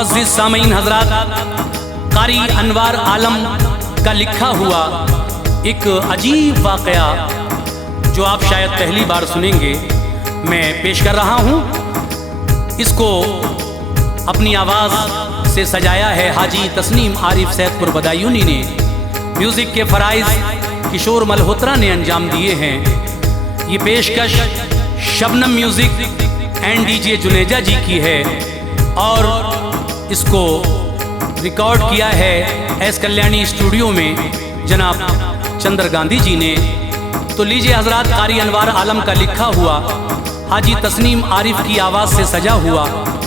मुअज़्ज़िज़ सामीन हज़रात, कारी अनवार आलम का लिखा हुआ एक अजीब वाक़या जो आप शायद पहली बार सुनेंगे, मैं पेश कर रहा हूँ। इसको अपनी आवाज़ से सजाया है हाजी तस्नीम आरिफ सैदपुर बदायूनी ने। म्यूज़िक के फ़राइज़ किशोर मल्होत्रा ने अंजाम दिए हैं। ये पेशकश Shabnam music and DJ Juneja ji की है और इसको रिकॉर्ड किया है एस कल्याणी स्टूडियो में जनाब चंद्र गांधी जी ने। तो लीजिए हजरात, कारी अनवार आलम का लिखा हुआ, हाजी तस्नीम आरिफ की आवाज़ से सजा हुआ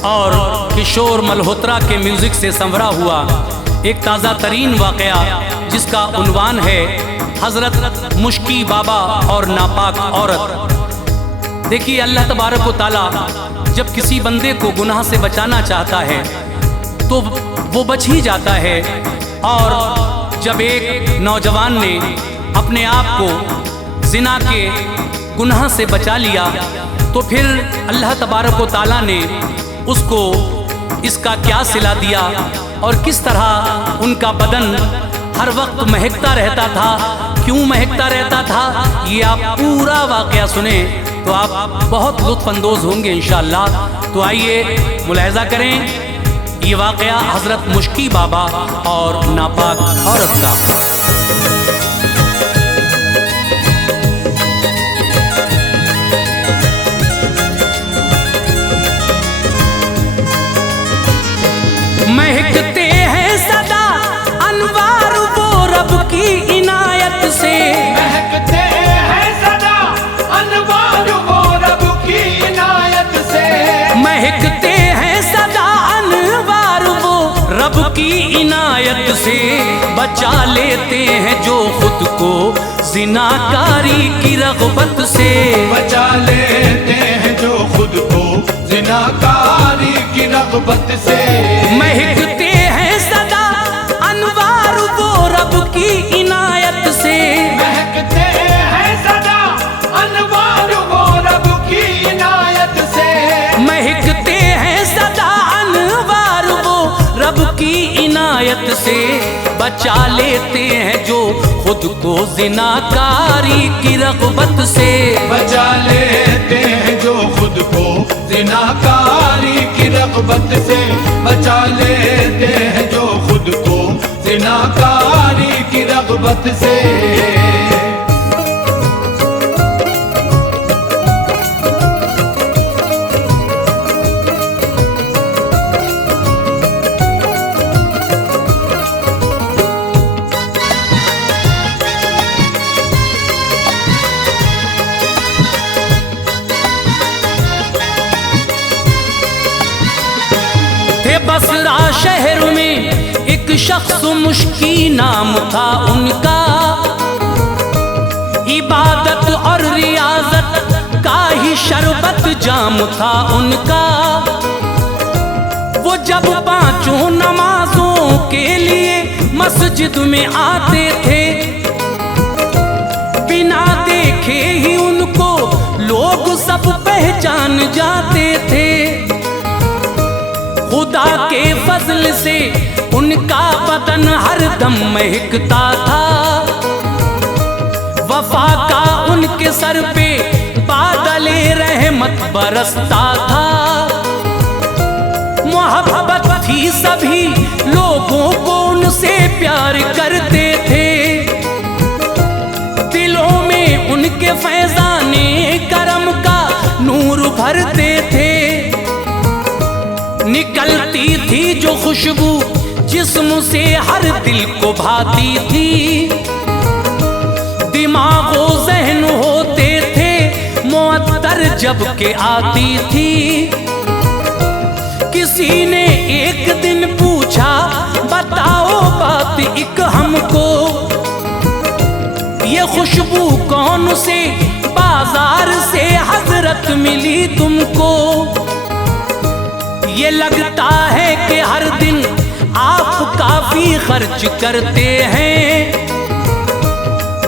और किशोर मल्होत्रा के म्यूज़िक से संवरा हुआ एक ताज़ा तरीन वाक़या जिसका उन्वान है हज़रत मुश्की बाबा और नापाक औरत। देखिए, अल्लाह तबारक व तआला जब किसी बंदे को गुनाह से बचाना चाहता है तो वो बच ही जाता है। और जब एक नौजवान ने अपने आप को ज़िना के गुनाह से बचा लिया तो फिर अल्लाह तबारक व तआला ने उसको इसका क्या सिला दिया और किस तरह उनका बदन हर वक्त महकता रहता था। क्यों महकता रहता था, ये आप पूरा वाक़या सुने तो आप बहुत लुत्फ़ अंदोज़ होंगे इंशाअल्लाह। तो आइए मुलाहिज़ा करें ये वाक़या हज़रत मुश्की बाबा और नापाक औरत का। महकते हैं सदा अनवार वो रब की इनायत से, महकते हैं सदा अनवार वो रब की इनायत से, महकते हैं सदा अनवार वो रब की इनायत से। बचा लेते हैं जो खुद को ज़िनाकारी की रग़बत से, बचा लेते हैं जो खुद को ज़िनाकारी की रग़बत से। महकते हैं सदा अनवार वो रब की इनायत से, महकते हैं सदा अनवार वो रब की इनायत से, महकते हैं सदा अनवार वो रब की इनायत से। बचा लेते हैं जो खुद को ज़िनाकारी की रग़बत से, बचा लेते हैं जो खुद को ज़िनाकारी की रग़बत से, बचा लेते हैं जो खुद को ज़िनाकारी की रग़बत से। बसरा शहर में एक शख्स मुश्की नाम था उनका, इबादत और रियाजत का ही शरबत जाम था उनका। वो जब पांचों नमाजों के लिए मस्जिद में आते थे, बिना देखे ही उनको लोग सब पहचान जाते थे। खुदा के फजल से उनका बदन हर दम महकता था, वफा का उनके सर पे बादले रहमत बरसता था। मोहब्बत थी सभी लोगों को उनसे प्यार करते थे, दिलों में उनके फैज़ाने करम का नूर भरते थे। निकलती थी जो खुशबू जिस्म से हर दिल को भाती थी, दिमागो ज़हन होते थे मुअत्तर जब के आती थी। किसी ने एक दिन पूछा, बताओ बात एक हमको, ये खुशबू कौन से बाजार से हजरत मिली तुमको। ये लगता है कि हर दिन आप काफी खर्च करते हैं,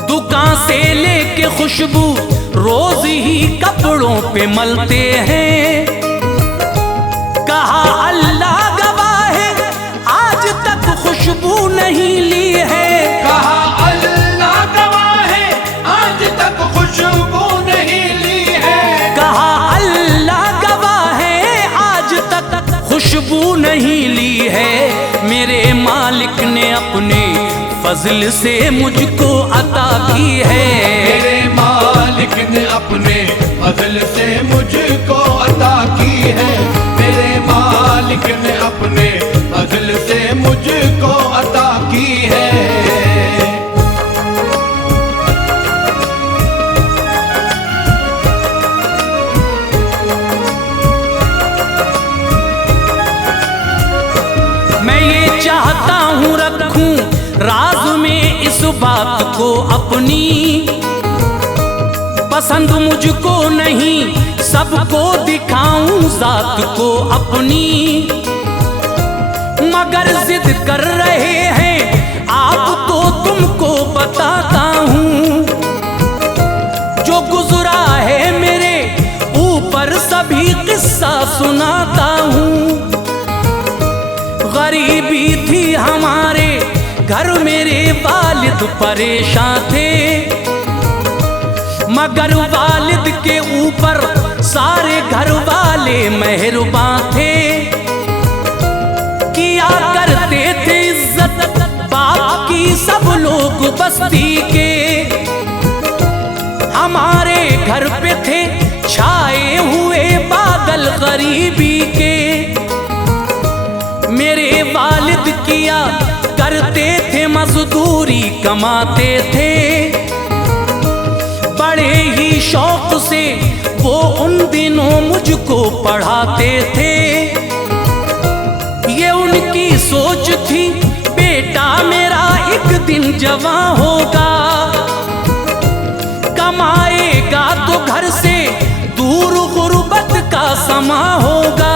दुकान से लेके खुशबू रोज ही कपड़ों पे मलते हैं। कहा अल्लाह गवाह मेरे मालिक ने अपने फजल से मुझको अता की है। मेरे मालिक ने अपने फजल से मुझको अता की है। मेरे मालिक ने अपने फजल से मुझको अता की है। मैं ये चाहता हूँ रखूं राज में इस बात को अपनी, पसंद मुझको नहीं सबको दिखाऊं जात को अपनी। मगर जिद कर रहे हैं आपको तुमको बताता हूँ, जो गुजरा है मेरे ऊपर सभी किस्सा सुनाता हूँ। गरीबी थी हमारे घर, मेरे वालिद परेशान थे, मगर वालिद के ऊपर सारे घर वाले मेहरबान थे। किया करते थे इज्जत बाप की सब लोग बस्ती के, हमारे घर पे थे छाए हुए बादल गरीबी के। मेरे वालिद किया करते थे मजदूरी कमाते थे, बड़े ही शौक से वो उन दिनों मुझको पढ़ाते थे। ये उनकी सोच थी बेटा मेरा एक दिन जवान होगा, कमाएगा तो घर से दूर गुर्बत का समा होगा।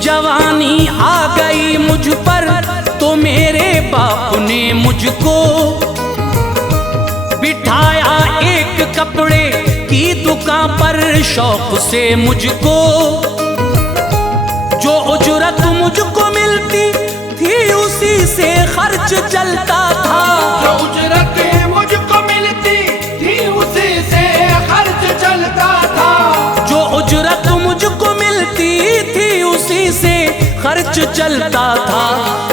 जवानी आ गई मुझ पर तो मेरे बाप ने मुझको बिठाया एक कपड़े की दुकान पर शौक से मुझको। जो उजरत मुझको मिलती थी उसी से खर्च चलता था। जो उजरत मुझको मिलती थी उसी से खर्च चलता था। जो उजरत मुझको मिलती थी उसी से खर्च चलता था।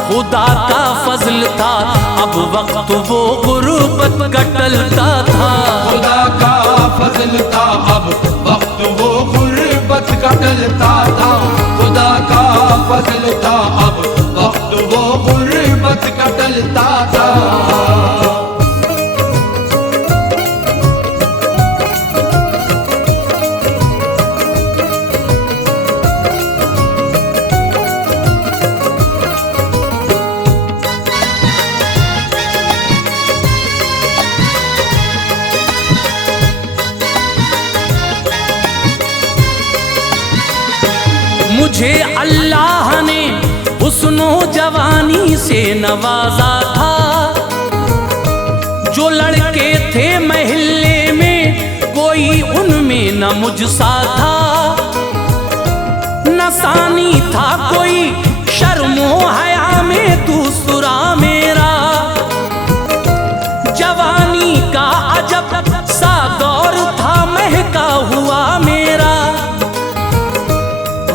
खुदा का फजल था अब वक्त वो गुर्बत का टलता था। खुदा का फजल था अब वक्त वो गुर्बत का टलता था। खुदा का फजल था अब वक्त वो गुर्बत का टलता था। मुझे अल्लाह ने हुस्नो जवानी से नवाजा था। जो लड़के थे महल्ले में कोई उनमें न मुझसा था। न सानी था कोई शर्मो हया में दूसरा मेरा। जवानी का अजब सा दौर था महका हुआ मेरा।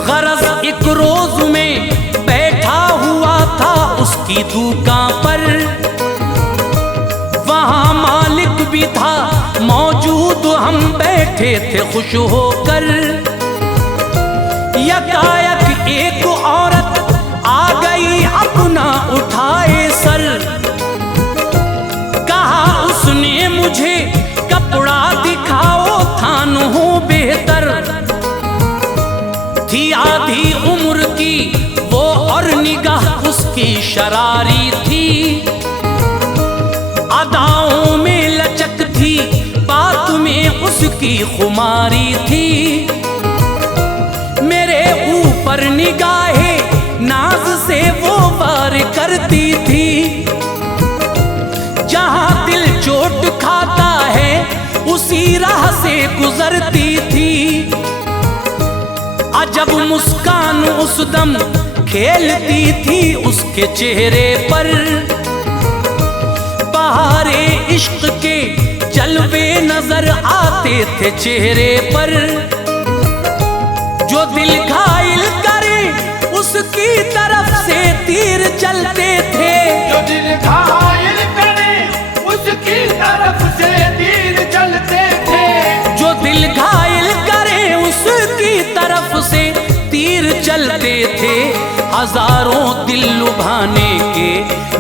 गरज एक रोज में बैठा हुआ था उसकी दुकान पर। वहां मालिक भी था मौजूद, हम बैठे थे खुश होकर। यकायक एक औरत आ गई अपना उठाए सर। कहा उसने मुझे कपड़ा दिखाओ थान हो बेहतर। थी आधी उम्र की वो और निगाह उसकी शरारी थी। अदाओं में लचक थी बात में उसकी खुमारी थी। मेरे ऊपर निगाहे नाज से वो वार करती थी। जहां दिल चोट खाता है उसी राह से गुजरती थी। अजब मुस्कान उस दम खेलती थी उसके चेहरे पर। बहारे इश्क के जलवे नजर आते थे चेहरे पर। जो दिल घायल करे उसकी तरफ से तीर चलते थे। जो दिल घायल करे उसकी तरफ से तीर चलते थे। जो दिल घायल करे उसकी तरफ से तीर चलते थे। हजारों दिल लुभाने के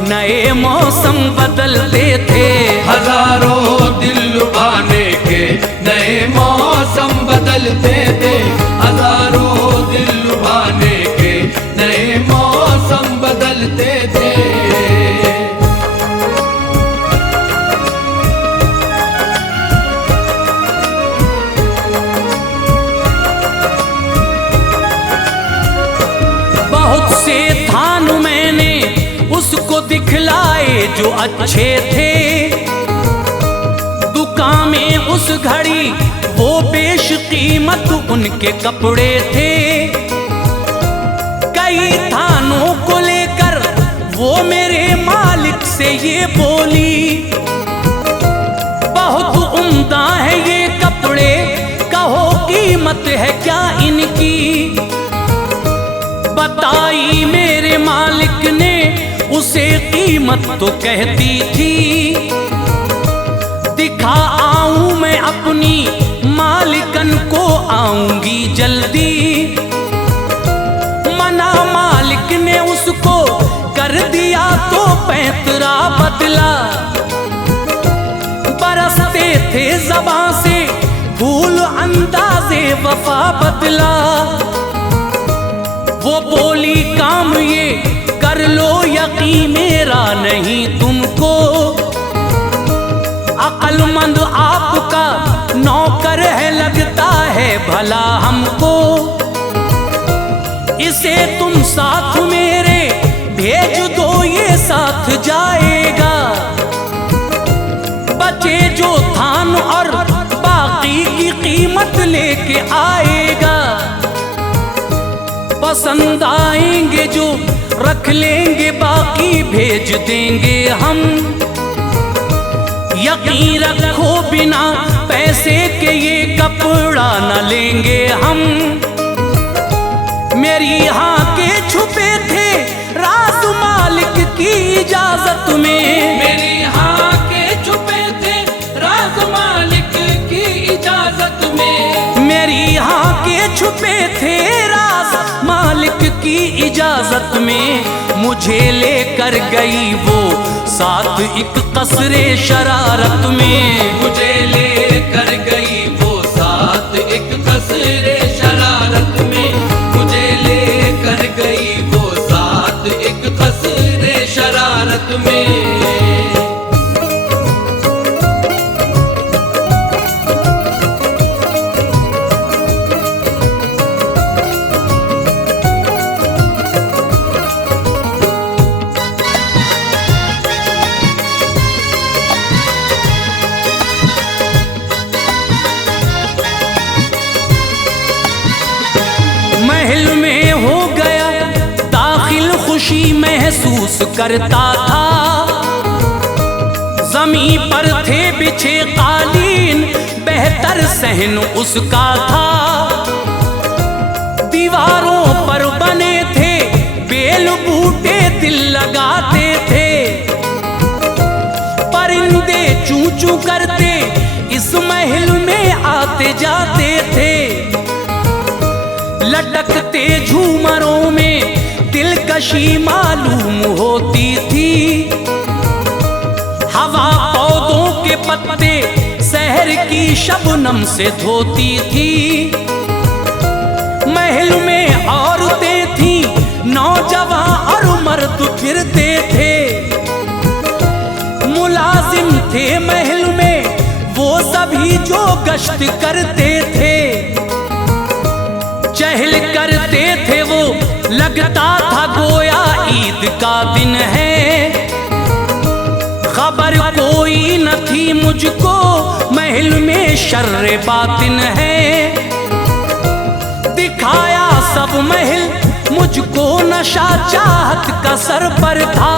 नए मौसम बदलते थे। हजारों दिल लुभाने के नए मौसम बदलते थे। हजारों दिल लुभाने के नए मौसम बदलते थे। बहुत से थान मैंने उसको दिखलाए जो अच्छे थे। दुकान में उस घड़ी वो बेश कीमत उनके कपड़े थे। कई थानों को लेकर वो मेरे मालिक से ये बोली, बहुत उम्दा है ये कपड़े, कहो कीमत है क्या इनकी। बताई मेरे मालिक ने उसे कीमत तो कहती थी। दिखा आऊं मैं अपनी मालिकन को, आऊंगी जल्दी। मना मालिक ने उसको कर दिया तो पैंतरा बदला। बरसते थे ज़बां से फूल, अंदाज़े वफा बदला। वो बोली काम ये कर लो यकीन मेरा नहीं तुमको। अक्लमंद आपका नौकर है लगता है भला हमको। इसे तुम साथ मेरे भेज दो ये साथ जाएगा। बचे जो थान और बाकी की कीमत लेके आएगा। पसंद आएंगे जो रख लेंगे, बाकी भेज देंगे हम। यकीन रखो बिना पैसे के ये कपड़ा न लेंगे हम। मेरी यहाँ के छुपे थे राज मालिक की इजाजत में। मेरे यहाँ के छुपे थे राज मालिक की इजाजत में। मेरी यहाँ के छुपे थे राज मालिक की इजाजत में। मुझे लेकर गई वो साथ एक कसरे शरारत में। मुझे लेकर गई वो साथ एक कसरे शरारत में। मुझे लेकर गई वो साथ एक कसरे शरारत में। महल में हो गया दाखिल, खुशी महसूस करता था। जमीन पर थे बिछे कालीन, बेहतर सहन उसका था। दीवारों पर बने थे बेल बूटे, दिल लगाते थे। परिंदे चूं चूं करते इस महल में आते जाते थे। लटकते झूमरों में दिलकशी मालूम होती थी। हवा पौधों के पत्ते शहर की शबनम से धोती थी। महल में औरतें थी, नौजवान और मर्द फिरते थे। मुलाजिम थे महल में वो सभी जो गश्त करते थे। चहल करते थे वो, लगता था गोया ईद का दिन है। खबर कोई न थी मुझको, महल में शर्रे बातिन है। दिखाया सब महल मुझको, नशा चाहत का सर पर था।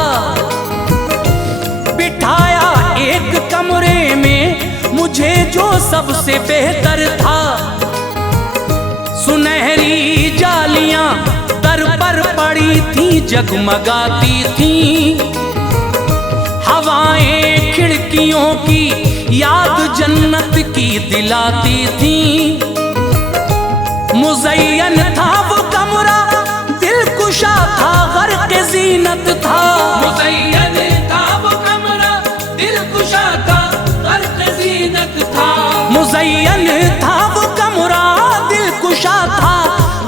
बिठाया एक कमरे में मुझे जो सबसे बेहतर था। सुनहरी जालियां दर पर खड़ी थी जगमगाती थी, हवाएं खिड़कियों की याद जन्नत की दिलाती थी। मुज़य्यन था वो कमरा, दिलकुशा था, गर्क़ ज़ीनत था। मुज़य्यन था वो कमरा, दिलकुशा था, गर्क़ ज़ीनत था। मुज़य्यन था वो कमरा, दिलकुशा था,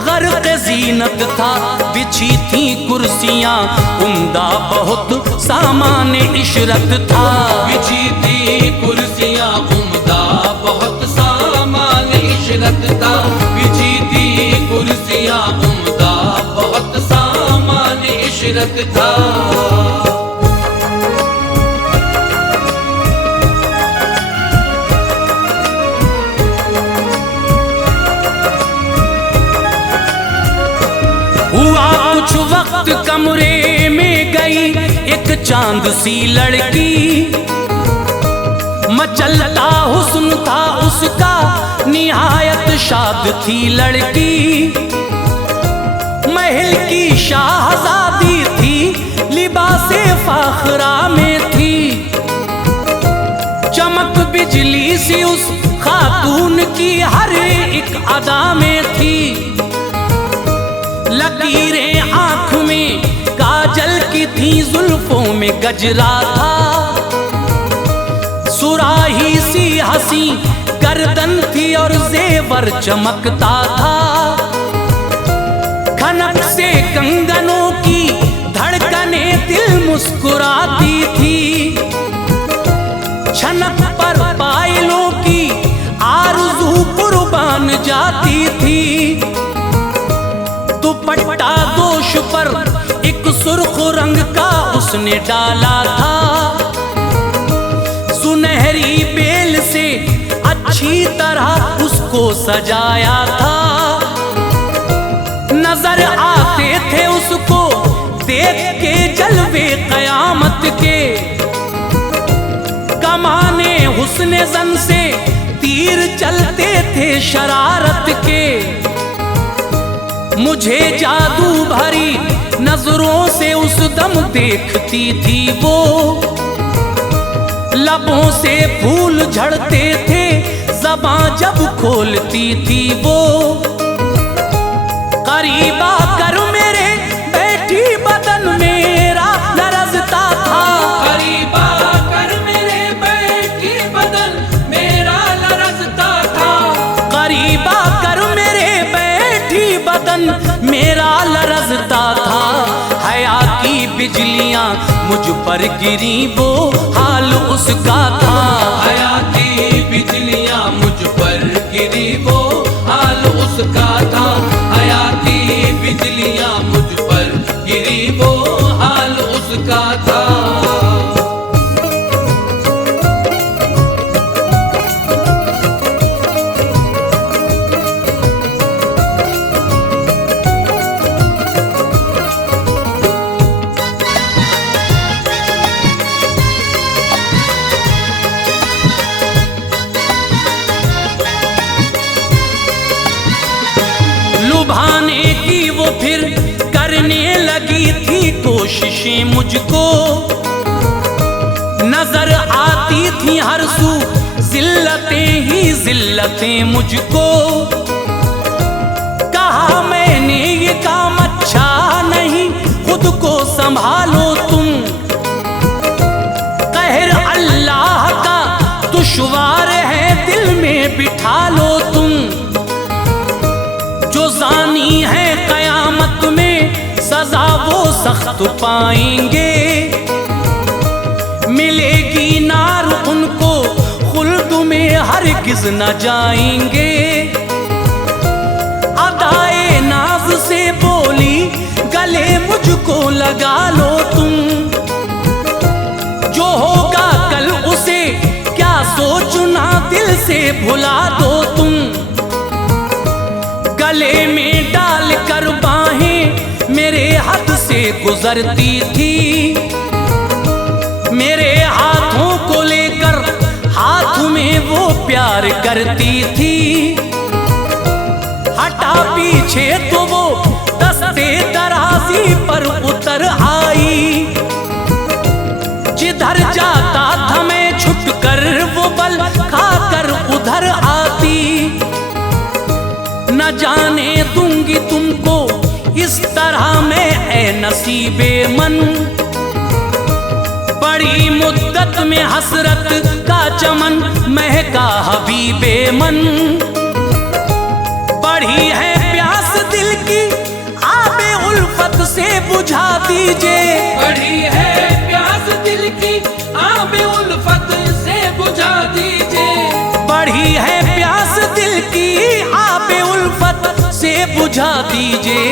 गर्क़ ज़ीनत था। बिछी थी कुर्सियाँ उम्दा, बहुत सामान इशरत था। बिछी थी कुर्सियाँ उम्दा, बहुत सामान इशरत था। बिछी थी कुर्सियाँ उम्दा, बहुत सामान इशरत था। हुआ कुछ वक्त कमरे में गई एक चांद सी लड़की, मचलता हुस्न था उसका, निहायत शाद थी लड़की। महल की शाहजादी थी, लिबासे फाखरा में थी। चमक बिजली सी उस खातून की हर एक अदा में थी। लकीरें आँख में काजल की थी, जुल्फों में गजरा था। सुराही सी हंसी गर्दन थी और जेवर चमकता था। खनक से कंगनों की धड़कने दिल मुस्कुराती थी। छनक पर पायलों की आरज़ू कुर्बान जाती थी। दुपट्टा दोष पर एक सुर्ख रंग का उसने डाला था। सुनहरी बेल से अच्छी तरह उसको सजाया था। नजर आते थे उसको देख के जलवे कयामत के। कमाने हुस्ने ज़न से तीर चलते थे शरारत के। मुझे जादू भरी नजरों से उस दम देखती थी वो। लबों से फूल झड़ते थे, ज़बां जब खोलती थी वो। करीब आकर मेरे बैठी बदन मेरा लरज़ता था। करीब आकर मेरे बैठी बदन मेरा लरज़ता था। करीब आकर मेरे बैठी बदन मेरा लरज़ता था। हया की बिजलियां मुझ पर गिरी, वो हाल उसका था। हया की बिजलियां मुझ पर गिरी, वो हाल उसका था। हया की बिजलियां मुझ पर गिरी, वो हाल उसका था। लुभाने की वो फिर करने लगी थी कोशिशें मुझको। नजर आती थी हर सू जिल्लतें ही जिल्लतें मुझको। कहा मैंने ये काम अच्छा नहीं, खुद को संभालो तुम। कहर अल्लाह का दुश्वार है, दिल में बिठा लो तुम। जो जानी है कयामत में सजा वो सख्त पाएंगे। मिलेगी नार उनको, खुल्द में हरगिज न जाएंगे। अदाए नाज से बोली, गले मुझको लगा लो तुम। जो होगा कल उसे क्या सोचना, दिल से भुला दो तुम। गले में डाल कर बाहें मेरे हाथ से गुजरती थी। मेरे हाथों को लेकर हाथ में वो प्यार करती थी। हटा पीछे तो वो दस्ते दराज माजी पर उतर आई। जिधर जाता था मैं छुटकर वो बल खाकर उधर आती। न जाने दूंगी तुमको इस तरह मैं ए नसीबे मन। बड़ी मुद्दत में हसरत का चमन महका हबीबे मन। बढ़ी है प्यास दिल की आबे उल्फत से बुझा दीजिए। बढ़ी है प्यास दिल की आबे उल्फत से बुझा दीजिए। बढ़ी है प्यास दिल की आबे उल्फत से बुझा दीजिए।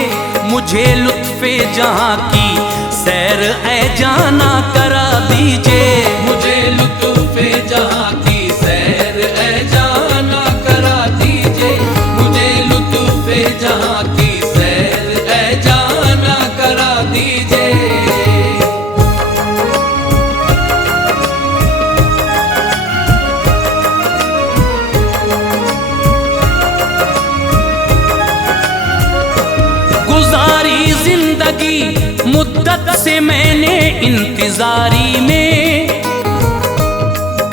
मुझे लुत्फे जहां की सैर ए जाना करा दीजिए। मुझे लुत्फे जहां की सैर ए जाना करा दीजिए। मुझे लुत्फे जहां की सैर ए जाना करा दीजिए। गुजारी जिंदगी मुद्दत से मैंने इंतजारी में।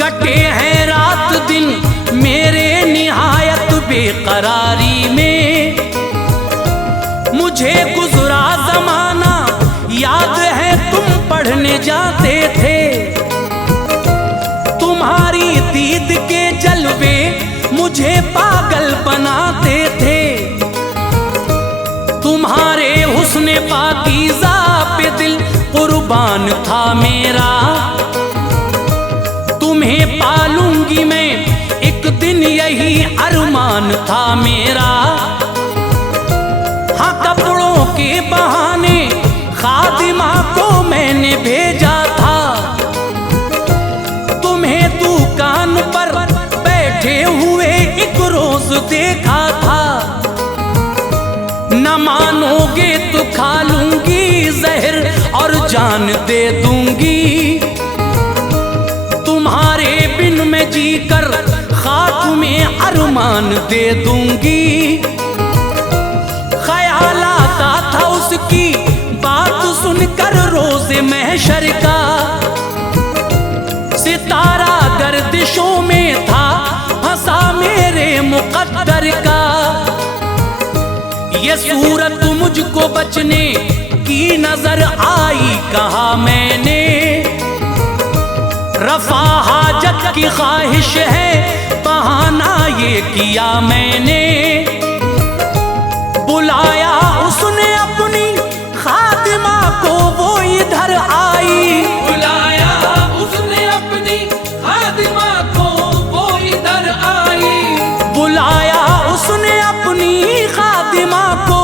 कटे हैं रात दिन मेरे निहायत बेकरारी में। मुझे गुजरा जमाना याद है तुम पढ़ने जाते थे। तुम्हारी दीद के जलवे मुझे पागल बनाते थे। तुम्हारे हुस्ने पाकीज़ा पे दिल कुर्बान था मेरा। तुम्हें पालूंगी मैं एक दिन यही अरमान था मेरा। हाँ कपड़ों के बहाने खादिमा को मैंने भेजा था। तुम्हें दुकान पर बैठे हुए एक रोज देखा था। न मानोगे तो खा लूंगी जहर और जान दे दूंगी। तुम्हारे बिन मैं जी कर खाक में अरमान दे दूंगी। ख्याल आता था उसकी बात सुनकर रोज़े महशर का। सितारा गर्दिशों में था फंसा मेरे मुकद्दर का। ये सूरत मुझको बचने की नजर आई कहा मैंने। रफा हाजत की ख्वाहिश है बहाना ये किया मैंने। बुलाया उसने अपनी खादिमा को वो इधर आई। बुलाया उसने अपनी खादिमा को वो इधर आई। बुलाया उसने अपनी खादिमा को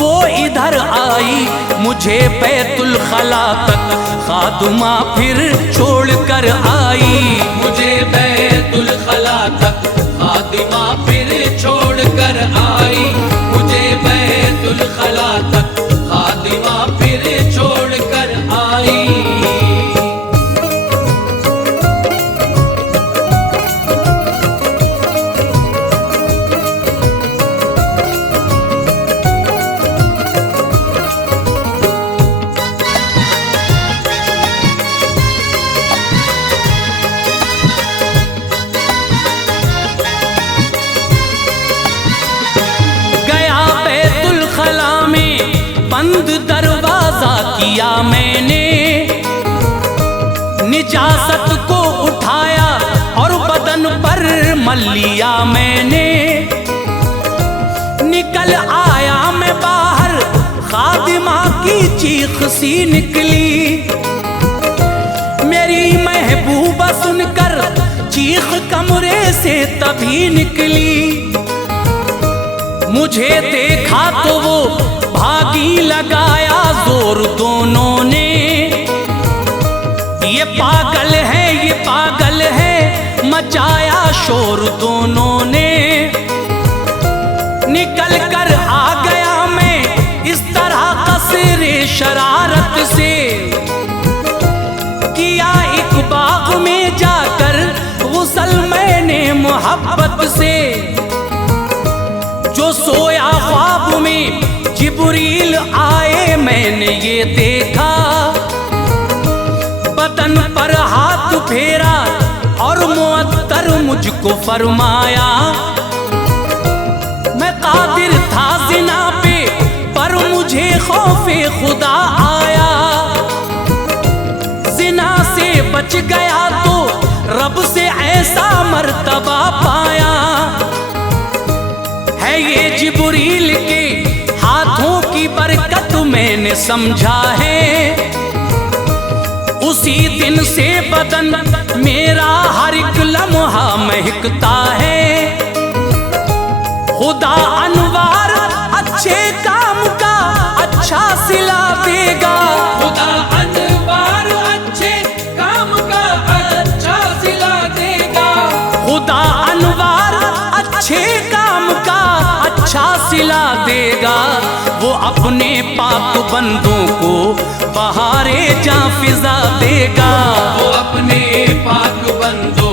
वो इधर आई। मुझे बैतुल खला तक खादिमा फिर छोड़ कर आई। मुझे बैतुल खला तक खादिमा फिर छोड़ कर आई। मुझे बैतुल खला तक खादिमा फिर छोड़ कर आई। बंद दरवाजा किया मैंने। निजासत को उठाया और बदन पर मल लिया मैंने। निकल आया मैं बाहर खादिमा की चीख सी निकली। मेरी महबूबा सुनकर चीख कमरे से तभी निकली। मुझे देखा तो वो भागी लगाया जोर दोनों ने। ये पागल है ये पागल है मचाया शोर दोनों ने। निकल कर आ गया मैं इस तरह कसरे शरारत से। किया एक बाग में जाकर गुस्ल मैंने मोहब्बत से। जो सोया ख्वाब में जिब्रील आए मैंने ये देखा, बदन पर हाथ फेरा और मुअत्तर मुझको फरमाया। मैं कादिर था ज़िना पे पर मुझे खौफे खुदा आया। ज़िना से बच गया तो रब से ऐसा मर्तबा पाया। है ये जिब्रील के हाथों की बरकत मैंने समझा है। उसी दिन से बदन मेरा हर एक लम्हा महकता है। खुदा अनवार अच्छे काम का अच्छा सिला देगा। खुदा अनवार अच्छे काम का अच्छा सिला देगा। खुदा अनवार अच्छे काम का अच्छा सिला देगा। वो अपने पाक बंदों को बहारे जां फिजा देगा। वो अपने पाक बंदों